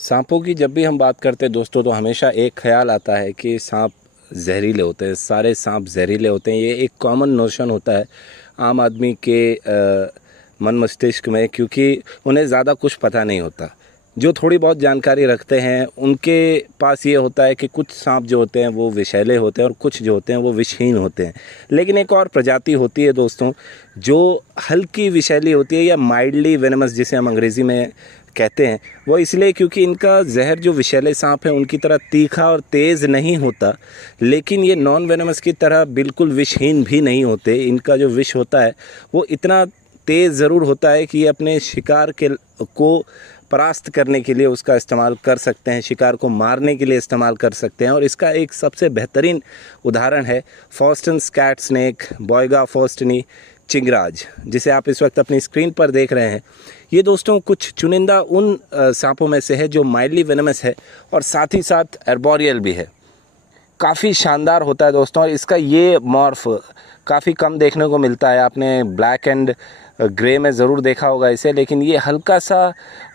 सांपों की जब भी हम बात करते हैं दोस्तों, तो हमेशा एक ख्याल आता है कि सांप जहरीले होते हैं। सारे सांप जहरीले होते हैं, ये एक कॉमन नोशन होता है आम आदमी के मन मस्तिष्क में, क्योंकि उन्हें ज़्यादा कुछ पता नहीं होता। जो थोड़ी बहुत जानकारी रखते हैं उनके पास ये होता है कि कुछ सांप जो होते हैं वो विषैले होते हैं और कुछ जो होते हैं वो विषहीन होते हैं। लेकिन एक और प्रजाति होती है दोस्तों जो हल्की विषैली होती है, या माइल्डली वेनमस जिसे हम अंग्रेज़ी में कहते हैं। वो इसलिए क्योंकि इनका जहर जो विषैले सांप है उनकी तरह तीखा और तेज़ नहीं होता, लेकिन ये नॉन वेनमस की तरह बिल्कुल विषहीन भी नहीं होते। इनका जो विष होता है वो इतना तेज़ ज़रूर होता है कि ये अपने शिकार को परास्त करने के लिए उसका इस्तेमाल कर सकते हैं, शिकार को मारने के लिए इस्तेमाल कर सकते हैं। और इसका एक सबसे बेहतरीन उदाहरण है फॉस्टन्स कैट स्नेक, बॉयगा फॉस्टनी चिंगराज, जिसे आप इस वक्त अपनी स्क्रीन पर देख रहे हैं। ये दोस्तों कुछ चुनिंदा उन सांपों में से है जो माइल्डली वेनमस है और साथ ही साथ एर्बोरियल भी है। काफ़ी शानदार होता है दोस्तों, और इसका ये मॉर्फ काफ़ी कम देखने को मिलता है। आपने ब्लैक एंड ग्रे में ज़रूर देखा होगा इसे, लेकिन ये हल्का सा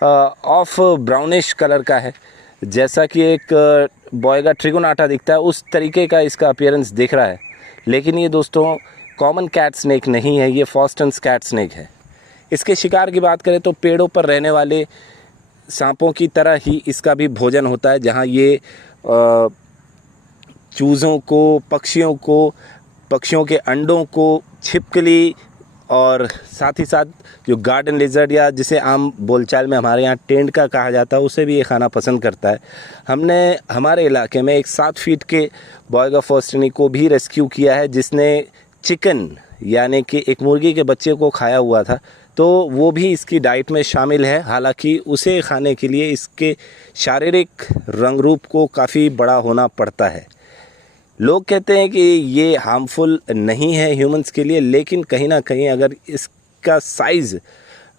ऑफ ब्राउनिश कलर का है, जैसा कि एक बॉयगा ट्रिगोनाटा दिखता है उस तरीके का इसका अपीयरेंस दिख रहा है। लेकिन ये दोस्तों कॉमन कैट स्नेक नहीं है, ये फॉस्टन्स कैट स्नेक है। इसके शिकार की बात करें तो पेड़ों पर रहने वाले सांपों की तरह ही इसका भी भोजन होता है, जहाँ ये चूज़ों को, पक्षियों के अंडों को, छिपकली और साथ ही साथ जो गार्डन लिजर्ड या जिसे आम बोलचाल में हमारे यहाँ टेंडका कहा जाता है उसे भी ये खाना पसंद करता है। हमने हमारे इलाके में एक 7 फीट के बॉयगा फॉस्टनी को भी रेस्क्यू किया है, जिसने चिकन यानी कि एक मुर्गी के बच्चे को खाया हुआ था, तो वो भी इसकी डाइट में शामिल है। हालांकि उसे खाने के लिए इसके शारीरिक रंग रूप को काफ़ी बड़ा होना पड़ता है। लोग कहते हैं कि ये हार्मफुल नहीं है ह्यूमंस के लिए, लेकिन कहीं ना कहीं अगर इसका साइज़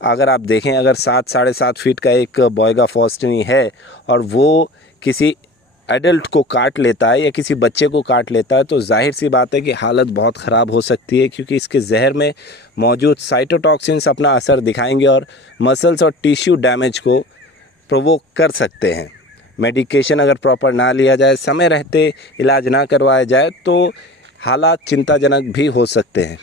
अगर आप देखें, अगर 7 साढ़े 7 फीट का एक बॉयगा फॉस्टनी है और वो किसी एडल्ट को काट लेता है या किसी बच्चे को काट लेता है, तो जाहिर सी बात है कि हालत बहुत ख़राब हो सकती है, क्योंकि इसके जहर में मौजूद साइटोटॉक्सिन्स अपना असर दिखाएंगे और मसल्स और टिश्यू डैमेज को प्रोवोक कर सकते हैं। मेडिकेशन अगर प्रॉपर ना लिया जाए, समय रहते इलाज ना करवाया जाए, तो हालात चिंताजनक भी हो सकते हैं।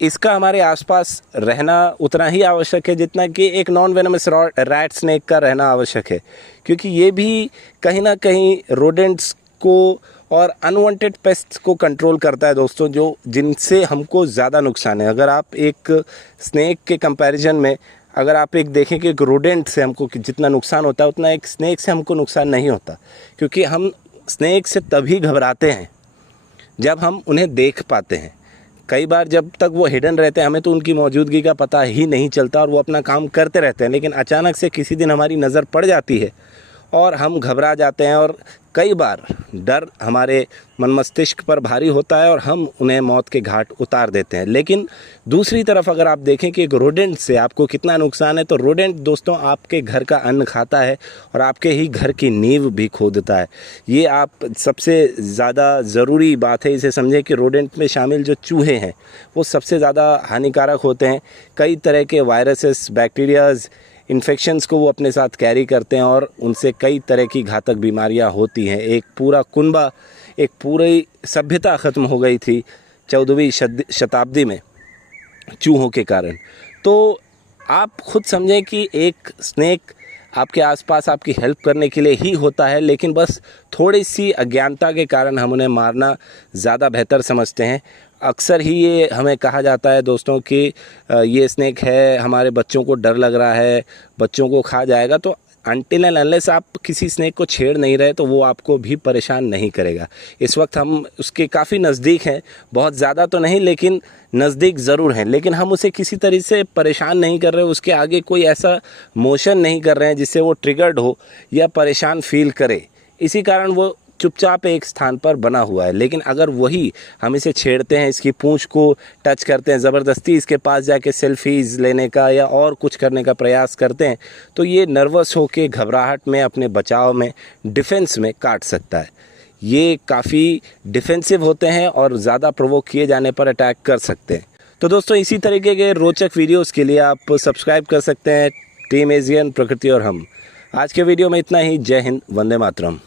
इसका हमारे आसपास रहना उतना ही आवश्यक है जितना कि एक नॉन वेनमस रैट स्नेक का रहना आवश्यक है, क्योंकि ये भी कहीं ना कहीं रोडेंट्स को और अनवांटेड पेस्ट्स को कंट्रोल करता है दोस्तों, जो जिनसे हमको ज़्यादा नुकसान है। अगर आप एक स्नेक के कंपैरिजन में अगर आप एक देखें कि एक रोडेंट से हमको जितना नुकसान होता है उतना एक स्नेक से हमको नुकसान नहीं होता, क्योंकि हम स्नेक से तभी घबराते हैं जब हम उन्हें देख पाते हैं। कई बार जब तक वो हिडन रहते हैं हमें तो उनकी मौजूदगी का पता ही नहीं चलता और वो अपना काम करते रहते हैं, लेकिन अचानक से किसी दिन हमारी नज़र पड़ जाती है और हम घबरा जाते हैं, और कई बार डर हमारे मन मस्तिष्क पर भारी होता है और हम उन्हें मौत के घाट उतार देते हैं। लेकिन दूसरी तरफ अगर आप देखें कि एक रोडेंट से आपको कितना नुकसान है, तो रोडेंट दोस्तों आपके घर का अन्न खाता है और आपके ही घर की नींव भी खोदता है। ये आप सबसे ज़्यादा ज़रूरी बात है, इसे समझें कि रोडेंट में शामिल जो चूहे हैं वो सबसे ज़्यादा हानिकारक होते हैं। कई तरह के वायरसेस, बैक्टीरियाज़, इन्फेक्शंस को वो अपने साथ कैरी करते हैं और उनसे कई तरह की घातक बीमारियां होती हैं। एक पूरा कुनबा, एक पूरी सभ्यता ख़त्म हो गई थी 14वीं शताब्दी में चूहों के कारण। तो आप खुद समझें कि एक स्नेक आपके आसपास आपकी हेल्प करने के लिए ही होता है, लेकिन बस थोड़ी सी अज्ञानता के कारण हम उन्हें मारना ज़्यादा बेहतर समझते हैं। अक्सर ही ये हमें कहा जाता है दोस्तों कि ये स्नेक है, हमारे बच्चों को डर लग रहा है, बच्चों को खा जाएगा। तो अनटिल एंड अनलेस आप किसी स्नेक को छेड़ नहीं रहे तो वो आपको भी परेशान नहीं करेगा। इस वक्त हम उसके काफ़ी नज़दीक हैं, बहुत ज़्यादा तो नहीं लेकिन नज़दीक ज़रूर हैं, लेकिन हम उसे किसी तरह से परेशान नहीं कर रहे, उसके आगे कोई ऐसा मोशन नहीं कर रहे हैं जिससे वो ट्रिगर्ड हो या परेशान फील करे। इसी कारण वो चुपचाप एक स्थान पर बना हुआ है। लेकिन अगर वही हम इसे छेड़ते हैं, इसकी पूंछ को टच करते हैं, ज़बरदस्ती इसके पास जाके सेल्फीज़ लेने का या और कुछ करने का प्रयास करते हैं, तो ये नर्वस होके घबराहट में, अपने बचाव में, डिफेंस में काट सकता है। ये काफ़ी डिफेंसिव होते हैं और ज़्यादा प्रोवोक किए जाने पर अटैक कर सकते हैं। तो दोस्तों इसी तरीके के रोचक वीडियोज़ के लिए आप सब्सक्राइब कर सकते हैं टीम एशियन प्रकृति और हम। आज के वीडियो में इतना ही। जय हिंद, वंदे मातरम।